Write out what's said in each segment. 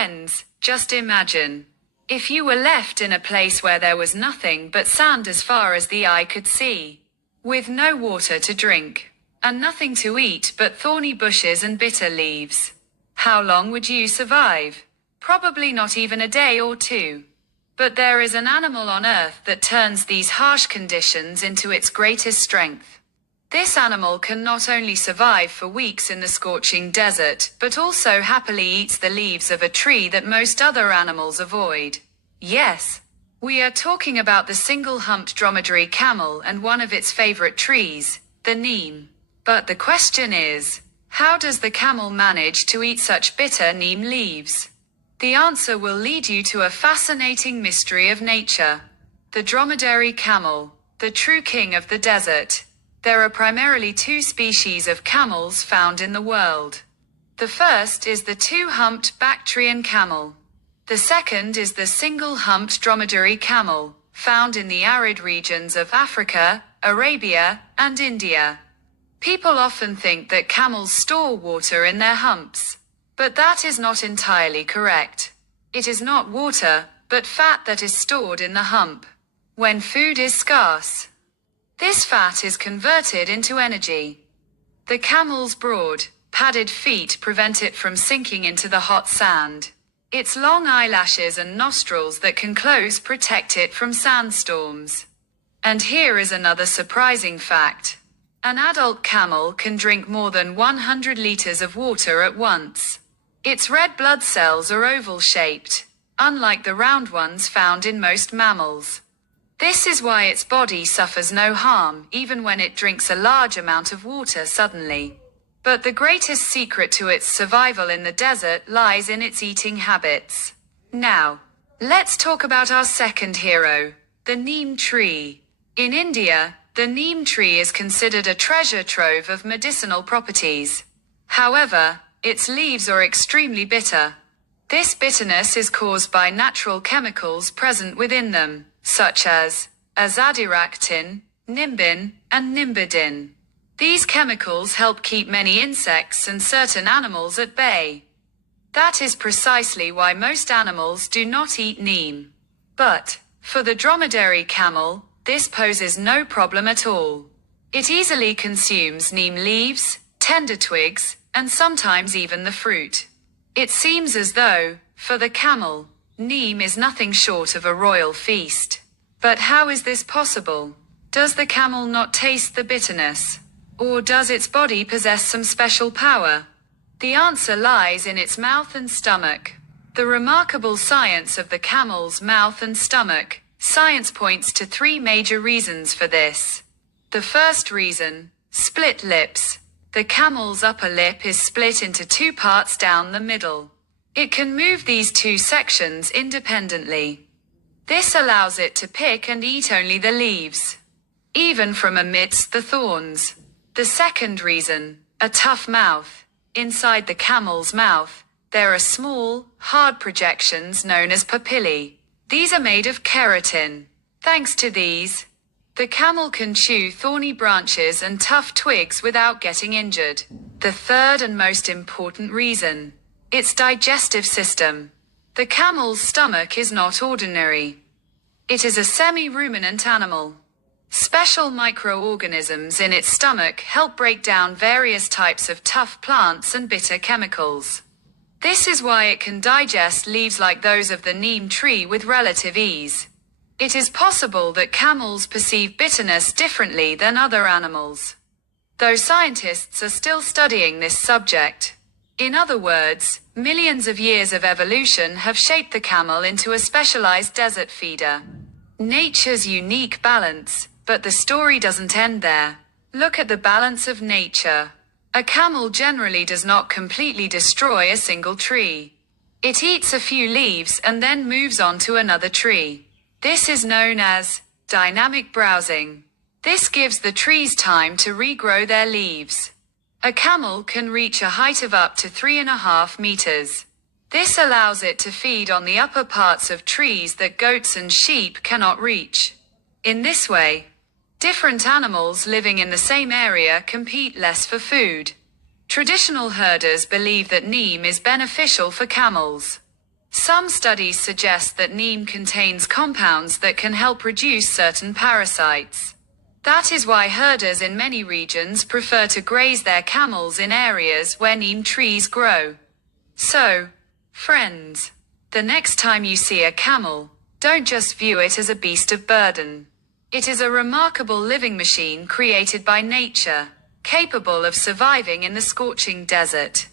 Friends, just imagine. If you were left in a place where there was nothing but sand as far as the eye could see, with no water to drink, and nothing to eat but thorny bushes and bitter leaves, how long would you survive? Probably not even a day or two. But there is an animal on Earth that turns these harsh conditions into its greatest strength. This animal can not only survive for weeks in the scorching desert, but also happily eats the leaves of a tree that most other animals avoid. Yes, we are talking about the single-humped dromedary camel and one of its favorite trees, the neem. But the question is, how does the camel manage to eat such bitter neem leaves? The answer will lead you to a fascinating mystery of nature. The dromedary camel, the true king of the desert. There are primarily two species of camels found in the world. The first is the two-humped Bactrian camel. The second is the single-humped dromedary camel, found in the arid regions of Africa, Arabia, and India. People often think that camels store water in their humps. But that is not entirely correct. It is not water, but fat that is stored in the hump. When food is scarce, this fat is converted into energy. The camel's broad, padded feet prevent it from sinking into the hot sand. Its long eyelashes and nostrils that can close protect it from sandstorms. And here is another surprising fact. An adult camel can drink more than 100 liters of water at once. Its red blood cells are oval-shaped, unlike the round ones found in most mammals. This is why its body suffers no harm, even when it drinks a large amount of water suddenly. But the greatest secret to its survival in the desert lies in its eating habits. Now, let's talk about our second hero, the neem tree. In India, the neem tree is considered a treasure trove of medicinal properties. However, its leaves are extremely bitter. This bitterness is caused by natural chemicals present within them, such as azadirachtin, nimbin, and nimbidin. These chemicals help keep many insects and certain animals at bay. That is precisely why most animals do not eat neem. But, for the dromedary camel, this poses no problem at all. It easily consumes neem leaves, tender twigs, and sometimes even the fruit. It seems as though, for the camel, neem is nothing short of a royal feast. But how is this possible? Does the camel not taste the bitterness? Or does its body possess some special power? The answer lies in its mouth and stomach. The remarkable science of the camel's mouth and stomach. Science points to three major reasons for this. The first reason, split lips. The camel's upper lip is split into two parts down the middle. It can move these two sections independently. This allows it to pick and eat only the leaves, even from amidst the thorns. The second reason, a tough mouth. Inside the camel's mouth, there are small, hard projections known as papillae. These are made of keratin. Thanks to these, the camel can chew thorny branches and tough twigs without getting injured. The third and most important reason, its digestive system. The camel's stomach is not ordinary. It is a semi-ruminant animal. Special microorganisms in its stomach help break down various types of tough plants and bitter chemicals. This is why it can digest leaves like those of the neem tree with relative ease. It is possible that camels perceive bitterness differently than other animals, though scientists are still studying this subject. In other words, millions of years of evolution have shaped the camel into a specialized desert feeder. Nature's unique balance, but the story doesn't end there. Look at the balance of nature. A camel generally does not completely destroy a single tree. It eats a few leaves and then moves on to another tree. This is known as dynamic browsing. This gives the trees time to regrow their leaves. A camel can reach a height of up to 3.5 meters. This allows it to feed on the upper parts of trees that goats and sheep cannot reach. In this way, different animals living in the same area compete less for food. Traditional herders believe that neem is beneficial for camels. Some studies suggest that neem contains compounds that can help reduce certain parasites. That is why herders in many regions prefer to graze their camels in areas where neem trees grow. So, friends, the next time you see a camel, don't just view it as a beast of burden. It is a remarkable living machine created by nature, capable of surviving in the scorching desert,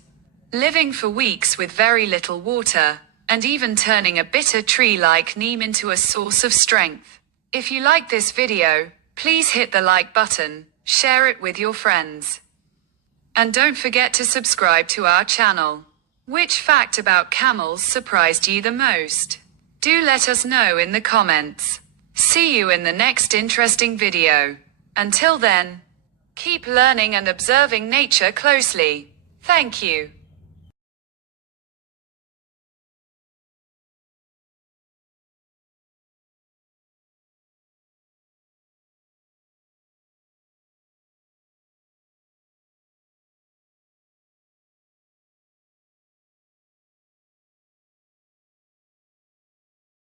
living for weeks with very little water, and even turning a bitter tree like neem into a source of strength. If you like this video, please hit the like button, share it with your friends. And don't forget to subscribe to our channel. Which fact about camels surprised you the most? Do let us know in the comments. See you in the next interesting video. Until then, keep learning and observing nature closely. Thank you.